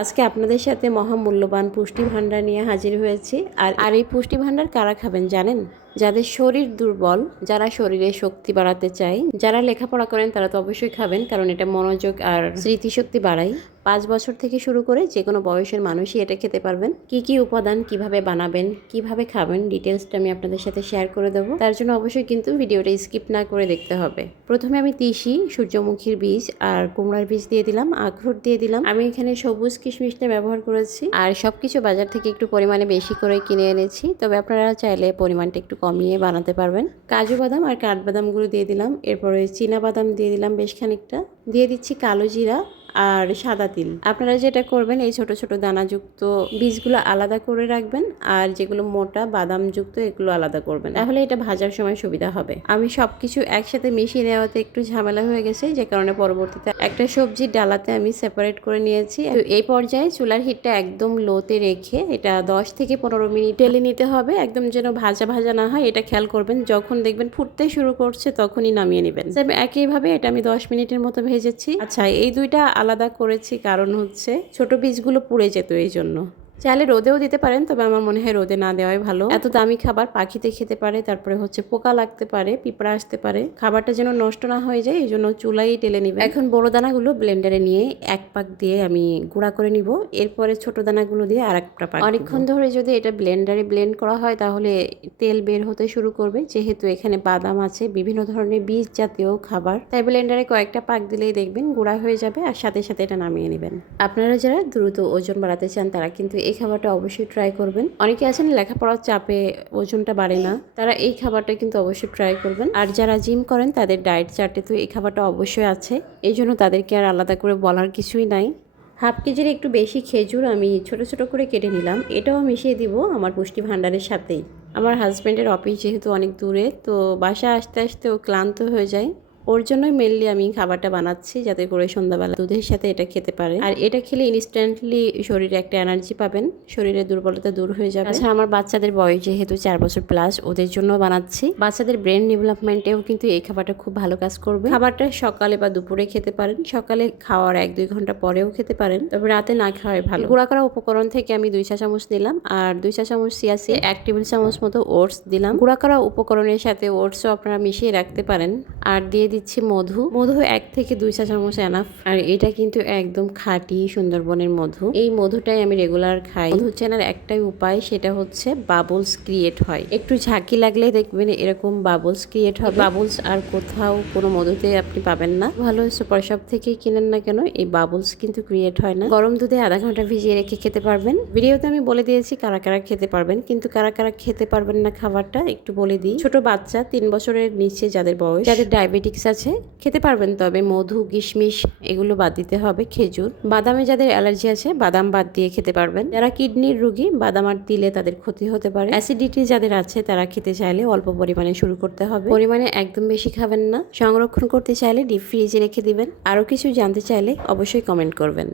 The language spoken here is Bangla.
আজকে আপনাদের সাথে মহামূল্যবান পুষ্টি ভাণ্ডার নিয়ে হাজির হয়েছি। আর এই পুষ্টি ভাণ্ডার কারা খাবেন জানেন? যাদের শরীর দুর্বল, যারা শরীরে শক্তি বাড়াতে চায়, যারা লেখাপড়া করেন তারা তো অবশ্যই খাবেন, কারণ এটা মনোযোগ আর স্মৃতিশক্তি বাড়ায়। 5 বছর থেকে শুরু করে যে কোনো বয়সের মানুষই এটা খেতে পারবেন। কি কি উপাদান, কিভাবে বানাবেন, কিভাবে খাবেন, ডিটেলসটা আমি আপনাদের সাথে শেয়ার করে দেবো। তার জন্য অবশ্যই কিন্তু ভিডিওটা স্কিপ না করে দেখতে হবে। প্রথমে আমি তিসি, সূর্যমুখীর বীজ আর কুমড়ার বীজ দিয়ে দিলাম, আখরোট দিয়ে দিলাম। আমি এখানে সবুজ কিশমিশটা ব্যবহার করেছি। আর সবকিছু বাজার থেকে একটু পরিমাণে বেশি করে কিনে এনেছি, তবে আপনারা চাইলে পরিমাণটা একটু কমিয়ে বানাতে পারবেন। কাজু বাদাম আর কাঠবাদামগুলো দিয়ে দিলাম। এরপরে চীনা বাদাম দিয়ে দিলাম বেশ খানিকটা। দিয়ে দিচ্ছি কালো জিরা আর সাদা তিল। আপনারা যেটা করবেন, এই ছোট ছোট দানাযুক্ত বীজগুলো আলাদা করে রাখবেন, আর যেগুলো মোটা বাদামযুক্ত এগুলো আলাদা করবেন, তাহলে এটা ভাজার সময় সুবিধা হবে। আমি সবকিছু একসাথে মিশিয়ে নেওয়াতে একটু ঝামেলা হয়ে গেছে, যে কারণে পরবর্তীতে একটা সবজির ডালাতে আমি সেপারেট করে নিয়েছি। তো এই পর্যায়ে চুলার হিটটা একদম লোতে রেখে এটা 10 থেকে 15 মিনিট ঢেলে নিতে হবে, একদম যেন ভাজা ভাজা না হয় এটা খেয়াল করবেন। যখন দেখবেন ফুটতে শুরু করছে তখনই নামিয়ে নেবেন। একইভাবে এটা আমি 10 মিনিটের মতো ভেজেছি। আচ্ছা, এই দুইটা আলাদা করেছি কারণ হচ্ছে ছোট বীজগুলো পুড়ে যেত, এই জন্য। চাইলে রোদেও দিতে পারেন, তবে আমার মনে হয় রোদে না দেওয়াই ভালো। এত দামি খাবার পাখিতে খেতে পারে, তারপরে হচ্ছে পোকা লাগতে পারে, পিঁপড়া আসতে পারে। খাবারটা যেন নষ্ট না হয়ে যায় এই জন্য চুলাই টেলে নিবে। এখন বড় দানাগুলো ব্লেন্ডারে নিয়ে এক পাক দিয়ে আমি গুঁড়া করে নিব। এরপরে ছোট দানাগুলো দিয়ে আর একটা পাক। অনেকক্ষণ ধরে যদি এটা ব্লেন্ডারে ব্লেন্ড করা হয় তাহলে তেল বের হতে শুরু করবে, যেহেতু এখানে বাদাম আছে, বিভিন্ন ধরনের বীজ জাতীয় খাবার, তাই ব্লেন্ডারে কয়েকটা পাক দিলেই দেখবেন গুঁড়া হয়ে যাবে, আর সাথে সাথে এটা নামিয়ে নেবেন। আপনারা যারা দ্রুত ওজন বাড়াতে চান তারা কিন্তু এই খাবারটা অবশ্যই ট্রাই করবেন। অনেকে আছেন লেখাপড়ার চাপে ওজনটা বাড়ে না, তারা এই খাবারটা কিন্তু অবশ্যই ট্রাই করবেন। আর যারা জিম করেন তাদের ডায়েট চার্টে তো এই খাবারটা অবশ্যই আছে, এই জন্য তাদেরকে আর আলাদা করে বলার কিছুই নাই। হাফ কেজির একটু বেশি খেজুর আমি ছোট ছোট করে কেটে নিলাম, এটাও মিশিয়ে দিব আমার পুষ্টি ভাণ্ডারের সাথেই। আমার হাজব্যান্ডের অফিস যেহেতু অনেক দূরে, তো বাসা আসতে আসতে ও ক্লান্ত হয়ে যায়, ওর জন্যই মেনলি আমি খাবারটা বানাচ্ছি, যাতে করে সন্ধ্যাবেলা দুধের সাথে এটা খেতে পারে। আর এটা খেলে ইনস্ট্যান্টলি শরীরে একটা এনার্জি পাবেন, শরীরের দুর্বলতা দূর হয়ে যাবে। আচ্ছা, আমার বাচ্চাদের বয়স যেহেতু 4 বছর প্লাস, ওদের জন্য বানাচ্ছি। বাচ্চাদের ব্রেন ডেভেলপমেন্টেও কিন্তু এই খাবারটা খুব ভালো কাজ করবে। খাবারটা সকালে বা দুপুরে খেতে পারেন, সকালে খাওয়ার 1-2 ঘন্টা পরেও খেতে পারেন, তবে রাতে না খাওয়াই ভালো। গুঁড়া করা উপকরণ থেকে আমি 2 চা চামচ নিলাম, আর 2 চা চামচ চিয়া সিড, 1 টেবিল চামচ মতো ওটস দিলাম। গুঁড়া করা উপকরণের সাথে ওটসও আপনারা মিশিয়ে রাখতে পারেন। আর দিয়ে দিচ্ছি মধু 1 থেকে 2 চা চামচ এনাফ। আর এটা কিন্তু একদম খাঁটি সুন্দরবনের মধু। এই মধুটাই আমি রেগুলার খাই। মধু চেনার একটাই উপায়, সেটা হচ্ছে বাবলস ক্রিয়েট হয়। একটু ঝাঁকি লাগলে দেখবেন এরকম বাবলস ক্রিয়েট হবে। বাবলস আর কোথাও কোনো মধুতে আপনি পাবেন না। ভালো সুপার শপ থেকেই কিনেন না কেন, এই বাবলস কিন্তু ক্রিয়েট হয় না। গরম দুধে আধা ঘন্টা ভিজিয়ে রেখে খেতে পারবেন। ভিডিওতে আমি বলে দিয়েছি কারা কারা খেতে পারবেন, কিন্তু কারা কারা খেতে পারবেন না খাবারটা একটু বলে দিই। ছোট বাচ্চা 3 বছরের নিচে যাদের বয়স, যাদের ডায়াবেটিক্স আছে খেতে পারবেন, তবে মধু, কিশমিশ এগুলো বাদ দিতে হবে। খেজুর, বাদামে যাদের অ্যালার্জি আছে বাদাম বাদ দিয়ে খেতে পারবেন। যারা কিডনির রোগী, বাদাম আর দিলে তাদের ক্ষতি হতে পারে। অ্যাসিডিটি যাদের আছে তারা খেতে চাইলে অল্প পরিমাণে শুরু করতে হবে, পরিমাণে একদম বেশি খাবেন না। সংরক্ষণ করতে চাইলে ডিপ ফ্রিজে রেখে দিবেন। আরও কিছু জানতে চাইলে অবশ্যই কমেন্ট করবেন।